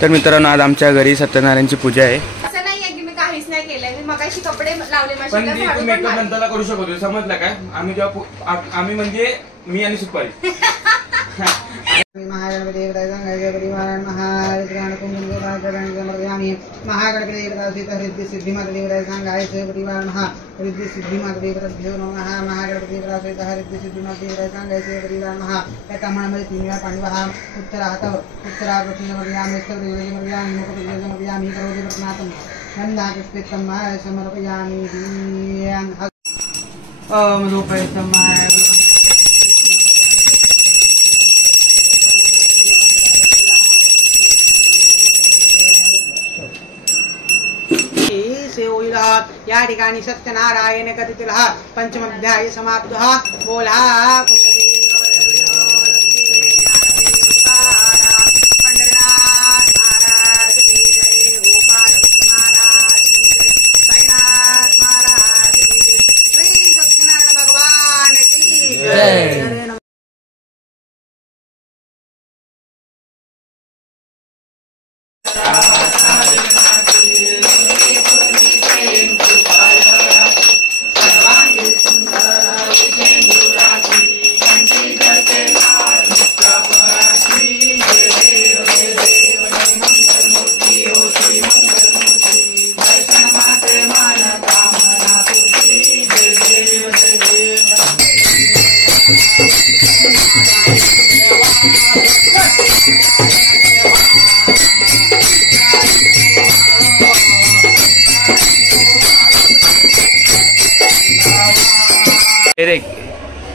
तर मित्रांनो आज आमच्या घरी सत्यनारायणची पूजा आहे। असं नाहीये की मी काहीच नाही केलंय, मी मगाशी कपडे लावले पण तू मेकअप नंतरला करू शकतो, समजलं काय? आम्ही म्हणजे मी आणि सुपारी महागणपती देवता संघाचे परिवारण महारुद्राण कुंभे भागरण समर्पयामि। महागणपती देवता सिद्ध सिद्धिमाता देवता संघाचे परिवारण रिद्धि सिद्धिमाता देवताभ्यो नमः। महागणपती देवता सिद्ध सिद्धिमाता देवता संघाचे परिवारण या कामामध्ये 3 वेळा पाणी वाहा। उत्तर हातावर उत्तरा प्रश्नमर्यामि स्तवदेवमर्यामि मुखदेवमर्यामि करोदेवनाथम नंदा कृष्णतमाय समर्पयामि। ओम रूपयतमाय या ठिकाणी सत्यनारायण कथित पंचमाध्याय समाप्त। बोला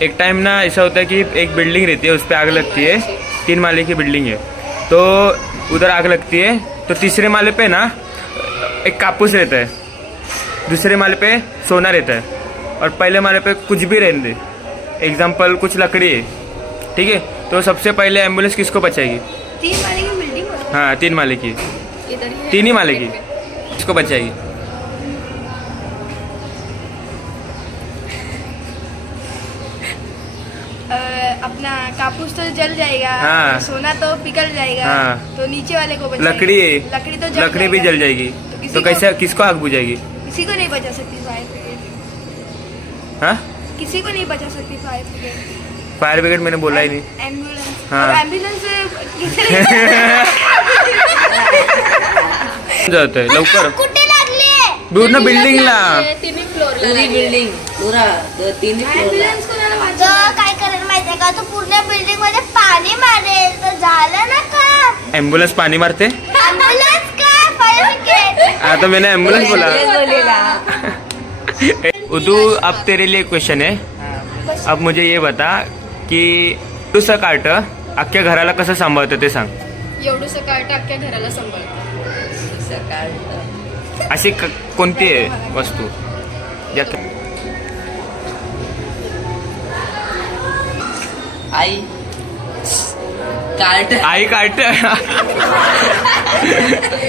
एक टाइम ना ऐसा होता है कि एक बिल्डिंग रहती है, उस पर आग लगती है। 3 माले की बिल्डिंग है, तो उधर आग लगती है। तो तीसरे माले पे ना एक कापूस रहता है, दूसरे माले पे सोना रहता है, और पहले माले पे कुछ भी रहने दे, एग्जाम्पल कुछ लकड़ी है, ठीक है। तो सबसे पहले एम्बुलेंस किसको बचाएगी? 3 माले की बिल्डिंग। हाँ 3 माले की, 3 ही माले की, किसको बचाएगी? अपना कापूस तो जल जाएगा, हाँ। सोना तो पिघल जाएगा, हाँ। तो नीचे वाले को बचाएगी। लकड़ी है, लकड़ी तो लकड़ी भी जल जाएगी, तो कैसे किसको आग बुझाएगी? किसी को नहीं बचा सकती फायर ब्रिगेड। हाँ किसी को नहीं बचा सकती फायर ब्रिगेड। फायर ब्रिगेड मैंने बोला ही नहीं। एम्बुलेंस, हाँ। एम्बुलेंस जात आहे लवकर पूर्ण बिल्डिंगला, 3 फ्लोअरला बिल्डिंग पुरा 3 एम्बुलेंस तो काय करेल माहितीये का, तो पूर्ण बिल्डिंग मध्ये पाणी मारेल, तर झालं ना का? एम्बुलेंस पानी मारते? एम्बुलेंस का फायर ब्रिगेड? हाँ तो मैंने एम्बुलेंस बोला। उदू अब तेरे लिए क्वेश्चन है। अब मुझे ये बता की एवढूसं कार्ट अख्ख्या घराला कसं सांभाळतं ते सांग। एवढूसं कार्ट अख्ख्या घराला सांभाळतं। अशी कोणती आहे वस्तू ज्या आई कार्ट, आई कार्ट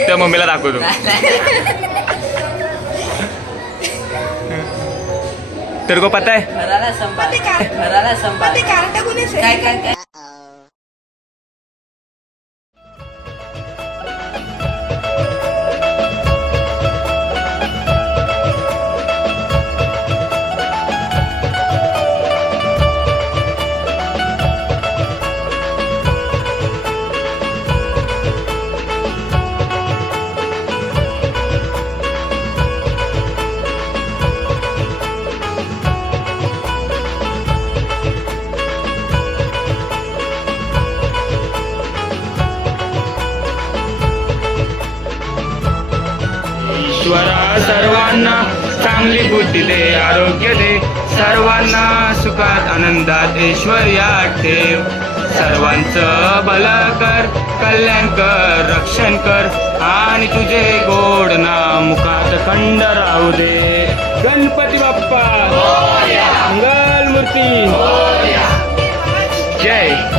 त्या मम्मीला दाखवतो। तेरे को पता है? घराला संभाळ, घराला संभाळ। ते कार्ट कोणीच काय काय काय ईश्वरा सर्वांना चांगली बुद्धी दे, आरोग्य दे, सर्वांना सुखात आनंदात ऐश्वर्यात ठेव। सर्वांचं भलं कर, कल्याण कर, रक्षण कर, आणि तुझे गोड नाम मुखात खंड राहू दे। गणपती बाप्पा मंगल मूर्ती जय।